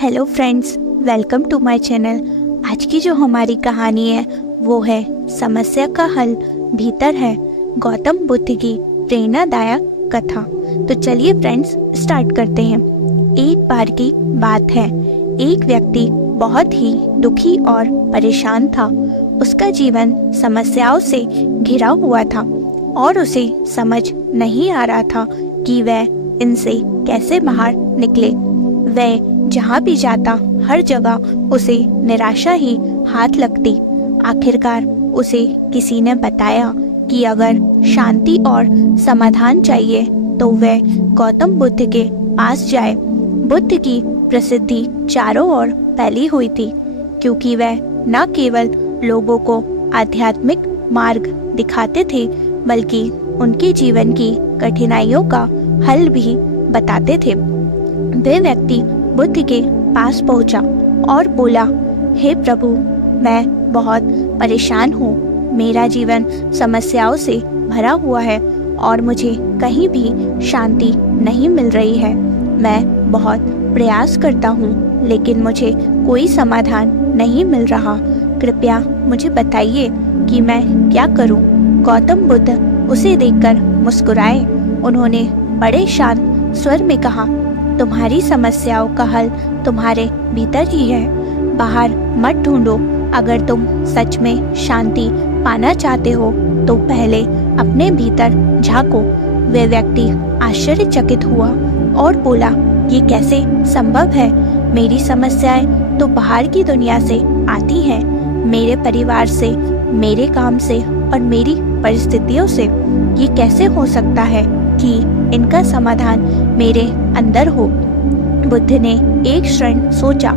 Hello friends, welcome to my channel. आज की जो हमारी कहानी है वो है समस्या का हल भीतर है, गौतम बुद्ध की प्रेरणादायक कथा। तो चलिए फ्रेंड्स स्टार्ट करते हैं। एक बार की बात है, एक व्यक्ति बहुत ही दुखी और परेशान था। उसका जीवन समस्याओं से घिरा हुआ था और उसे समझ नहीं आ रहा था कि वह इनसे कैसे बाहर निकले। वह जहाँ भी जाता हर जगह उसे निराशा ही हाथ लगती। आखिरकार उसे किसी ने बताया कि अगर शांति और समाधान चाहिए तो वह गौतम बुद्ध के पास जाए। बुद्ध की प्रसिद्धि चारों ओर फैली हुई थी क्योंकि वह न केवल लोगों को आध्यात्मिक मार्ग दिखाते थे बल्कि उनके जीवन की कठिनाइयों का हल भी बताते थे। वह व्यक्ति बुद्ध के पास पहुंचा और बोला, हे प्रभु, मैं बहुत परेशान हूँ। मेरा जीवन समस्याओं से भरा हुआ है और मुझे कहीं भी शांति नहीं मिल रही है। मैं बहुत प्रयास करता हूँ लेकिन मुझे कोई समाधान नहीं मिल रहा। कृपया मुझे बताइए कि मैं क्या करूँ। गौतम बुद्ध उसे देखकर मुस्कुराए। उन्होंने बड़े शांत स्वर में कहा, तुम्हारी समस्याओं का हल तुम्हारे भीतर ही है, बाहर मत ढूंढो। अगर तुम सच में शांति पाना चाहते हो तो पहले अपने भीतर झांको। वह व्यक्ति आश्चर्यचकित हुआ और बोला, ये कैसे संभव है? मेरी समस्याएं तो बाहर की दुनिया से आती हैं, मेरे परिवार से, मेरे काम से और मेरी परिस्थितियों से। ये कैसे हो सकता है कि इनका समाधान मेरे अंदर हो? बुद्ध ने एक क्षण सोचा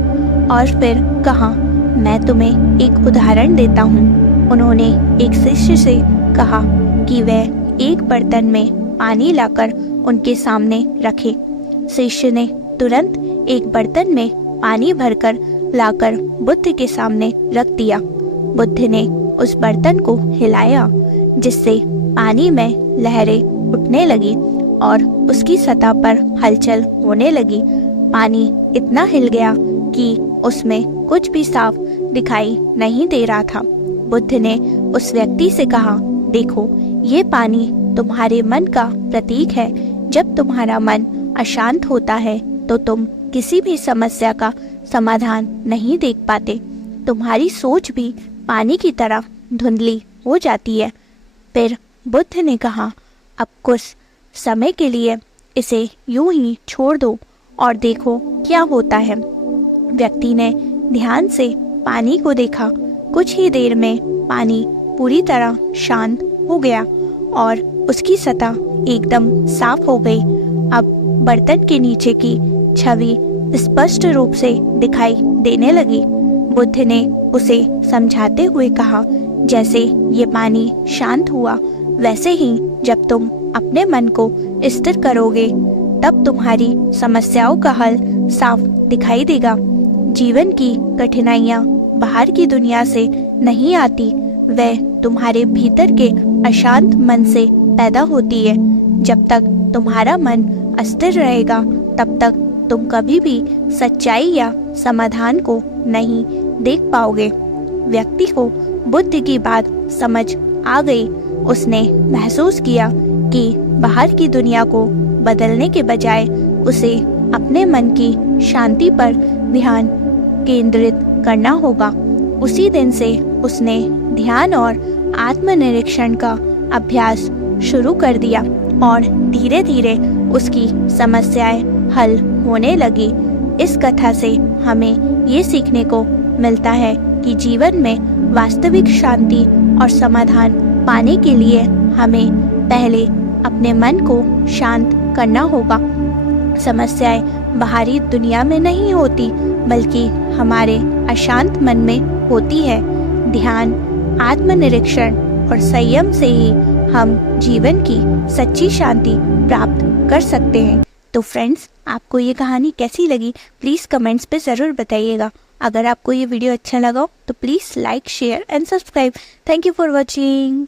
और फिर कहा, मैं तुम्हें एक उदाहरण देता हूँ। उन्होंने एक शिष्य से कहा कि वह एक बर्तन में पानी लाकर उनके सामने रखे। शिष्य ने तुरंत एक बर्तन में पानी भरकर लाकर बुद्ध के सामने रख दिया। बुद्ध ने उस बर्तन को हिलाया जिससे पानी में लहरें उठने लगी और उसकी सतह पर हलचल होने लगी। पानी इतना हिल गया कि उसमें कुछ भी साफ दिखाई नहीं दे रहा था। बुद्ध ने उस व्यक्ति से कहा, देखो, ये पानी तुम्हारे मन का प्रतीक है। जब तुम्हारा मन अशांत होता है तो तुम किसी भी समस्या का समाधान नहीं देख पाते। तुम्हारी सोच भी पानी की तरह धुंधली हो जाती है। फिर बुद्ध ने कहा, अब कुछ समय के लिए इसे यूं ही छोड़ दो और देखो क्या होता है। व्यक्ति ने ध्यान से पानी को देखा। कुछ ही देर में पानी पूरी तरह शांत हो गया और उसकी सतह एकदम साफ हो गई। अब बर्तन के नीचे की छवि स्पष्ट रूप से दिखाई देने लगी। बुद्ध ने उसे समझाते हुए कहा, जैसे ये पानी शांत हुआ वैसे ही जब तुम अपने मन को स्थिर करोगे तब तुम्हारी समस्याओं का हल साफ दिखाई देगा। जीवन की कठिनाइयाँ बाहर की दुनिया से नहीं आती, वह तुम्हारे भीतर के अशांत मन से पैदा होती है। जब तक तुम्हारा मन अस्थिर रहेगा तब तक तुम कभी भी सच्चाई या समाधान को नहीं देख पाओगे। व्यक्ति को बुद्ध की बात समझ आ गई। उसने महसूस किया कि बाहर की दुनिया को बदलने के बजाय उसे अपने मन की शांति पर ध्यान केंद्रित करना होगा। उसी दिन से उसने ध्यान और आत्मनिरीक्षण का अभ्यास शुरू कर दिया और धीरे धीरे उसकी समस्याएं हल होने लगी। इस कथा से हमें ये सीखने को मिलता है कि जीवन में वास्तविक शांति और समाधान पाने के लिए हमें पहले अपने मन को शांत करना होगा। समस्याएं बाहरी दुनिया में नहीं होती बल्कि हमारे अशांत मन में होती है। ध्यान, आत्मनिरीक्षण और संयम से ही हम जीवन की सच्ची शांति प्राप्त कर सकते हैं। तो फ्रेंड्स, आपको ये कहानी कैसी लगी प्लीज़ कमेंट्स पे ज़रूर बताइएगा। अगर आपको ये वीडियो अच्छा लगा तो please like, share and subscribe. Thank you for watching.